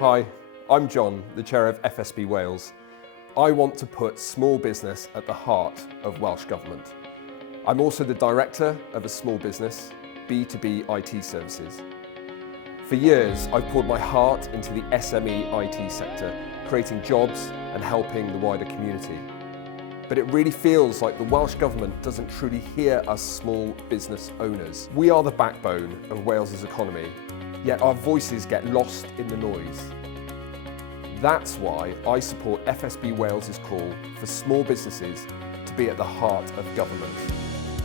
Hi, I'm John, the Chair of FSB Wales. I want to put small business at the heart of Welsh Government. I'm also the Director of a small business, B2B IT Services. For years, I've poured my heart into the SME IT sector, creating jobs and helping the wider community. But it really feels like the Welsh Government doesn't truly hear us small business owners. We are the backbone of Wales's economy, yet our voices get lost in the noise. That's why I support FSB Wales's call for small businesses to be at the heart of government.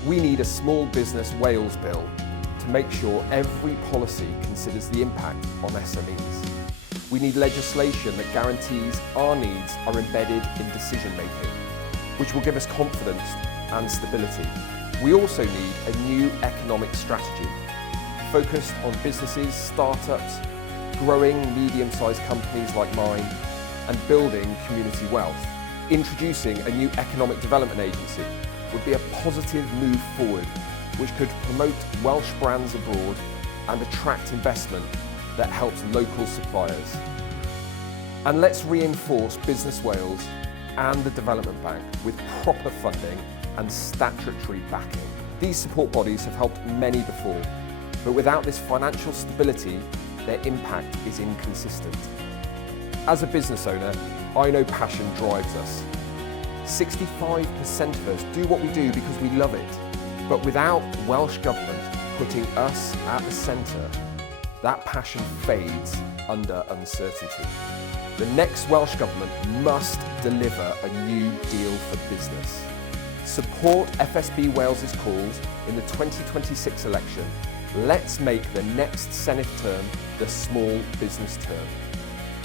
We need a Small Business Wales Bill to make sure every policy considers the impact on SMEs. We need legislation that guarantees our needs are embedded in decision making, which will give us confidence and stability. We also need a new economic strategy focused on businesses, startups, growing medium-sized companies like mine, and building community wealth. Introducing a new economic development agency would be a positive move forward, which could promote Welsh brands abroad and attract investment that helps local suppliers. And let's reinforce Business Wales and the Development Bank with proper funding and statutory backing. These support bodies have helped many before, but without this financial stability, their impact is inconsistent. As a business owner, I know passion drives us. 65% of us do what we do because we love it, but without Welsh Government putting us at the centre, that passion fades under uncertainty. The next Welsh Government must deliver a new deal for business. Support FSB Wales's calls in the 2026 election. Let's make the next Senedd term the small business term.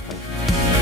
Thank you.